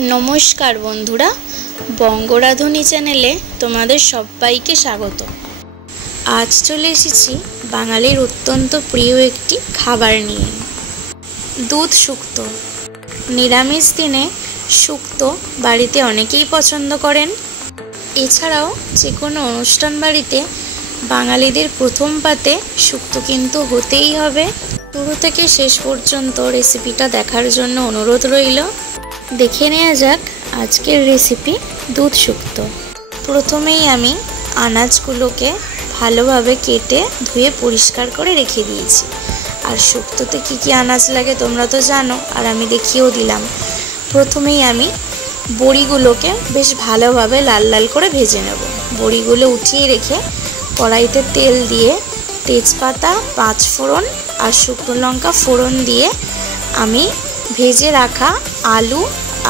नमस्कार बंधुरा बंगराधुनी चैनेले तुम्हादेर सबाइके स्वागत। आज चले एसेछि बांगालिर अत्यंत प्रिय एकटी खाबार निये दूध शुक्तो। निरामिष दिने शुक्तो बाड़ीते अनेकेई पछंद करेन। एछाड़ाओ जे कोनो अनुष्ठान बाड़ीते बांगालिदेर प्रथम पाते शुक्तो किन्तु होतेई हबे। शुरू थेके शेष पर्यन्त रेसिपिटा देखार जन्य अनुरोध रइल। देखे नेওয়া যাক आजकेर रेसिपि दूध शुक्तो। प्रथमेই आमी आनाजगुलोके भालोभाবে केटे धुए परिष्कार करे रेखे दिएछि। और शुक्तोते की की आनाज लागे तोमरा तो जानो और आमी देखिएও दिलाम। प्रथमेই आमी बड़ीगुलोके बेश भालोभाবে लाल लाल करे भेजे नेब। बड़ीगुलो उठिए रेखे कड़ाईते तेल दिए तेजपाता पाँच फोड़न और शुकनो लंका फोड़न दिए आमी भेजे रखा आलू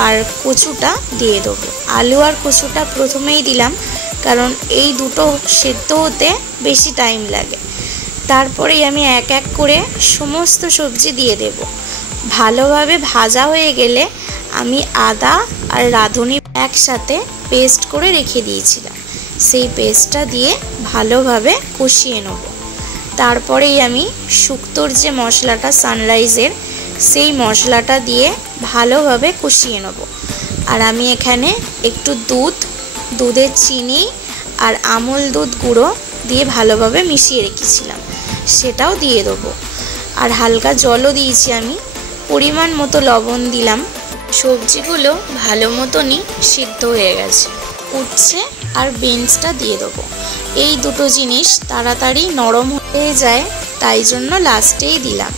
और कचुटा दिए देव। आलू और कचुटा प्रथमेই दिलाम कारण এই দুটো সেদ্ধ হতে বেশি টাইম লাগে। তারপরেই আমি এক এক করে সমস্ত সবজি দিয়ে দেব। ভালোভাবে ভাজা হয়ে গেলে আমি আদা আর রাঁধুনি একসাথে পেস্ট করে রেখে দিয়েছিলাম, সেই পেস্টটা দিয়ে ভালোভাবে কষিয়ে নেব। তারপরেই আমি শুক্তোর যে মশলাটা সানরাইজের সেই মশলাটা দিয়ে ভালোভাবে কষিয়ে নেব। আর আমি এখানে একটু দুধে চিনি আর আমুল দুধ গুঁড়ো দিয়ে ভালোভাবে মিশিয়ে রেখেছিলাম, সেটাও দিয়ে দেবো। আর হালকা জলও দিয়েছি আমি, পরিমাণ মতো লবণ দিলাম। সবজিগুলো ভালো মতনই সিদ্ধ হয়ে গেছে, উঠছে। আর বিনসটা দিয়ে দেবো। এই দুটো জিনিস তাড়াতাড়ি নরম হয়ে যায়, তাই জন্য লাস্টেই দিলাম।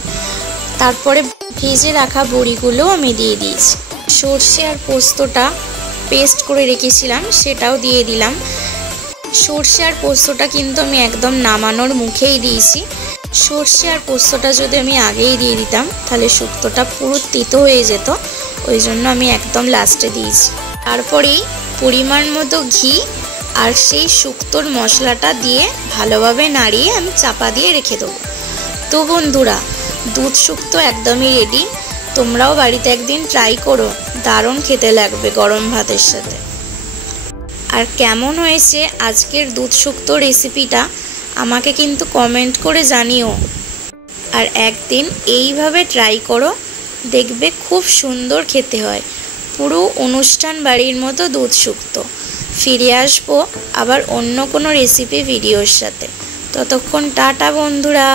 তারপরে ভেজে রাখা বড়িগুলো আমি দিয়ে দিয়েছি। সর্ষে আর পোস্তটা পেস্ট করে রেখেছিলাম সেটাও দিয়ে দিলাম। সর্ষে আর পোস্তটা কিন্তু আমি একদম নামানোর মুখেই দিয়েছি। সর্ষে আর পোস্তটা যদি আমি আগেই দিয়ে দিতাম তাহলে শুক্তোটা পুরো তিতো হয়ে যেত, ওই জন্য আমি একদম লাস্টে দিয়েছি। তারপরেই পরিমাণ মতো ঘি আর সেই শুক্তোর মশলাটা দিয়ে ভালোভাবে নাড়িয়ে আমি চাপা দিয়ে রেখে দেবো। তো বন্ধুরা, दूध शुक्तो एकदम ही रेडी। तोमराओ बाड़ीते एकदिन ट्राई करो, दारुण खेते लागबे गरम भातेर साथे। और केमन हयेछे आजकेर दूध शुक्तो रेसिपिटा आमाके किन्तु कमेंट करे जानिओ। और एकदिन एइभाবে ट्राई करो, देखबे खूब सुंदर खेते हय, पुरो अनुष्ठान बाड़ीर मतो दूध शुक्तो। फिरे आसबो आबार अन्य कोनो रेसिपि भिडियोर साथे। ततक्षण टाटा बंधुरा।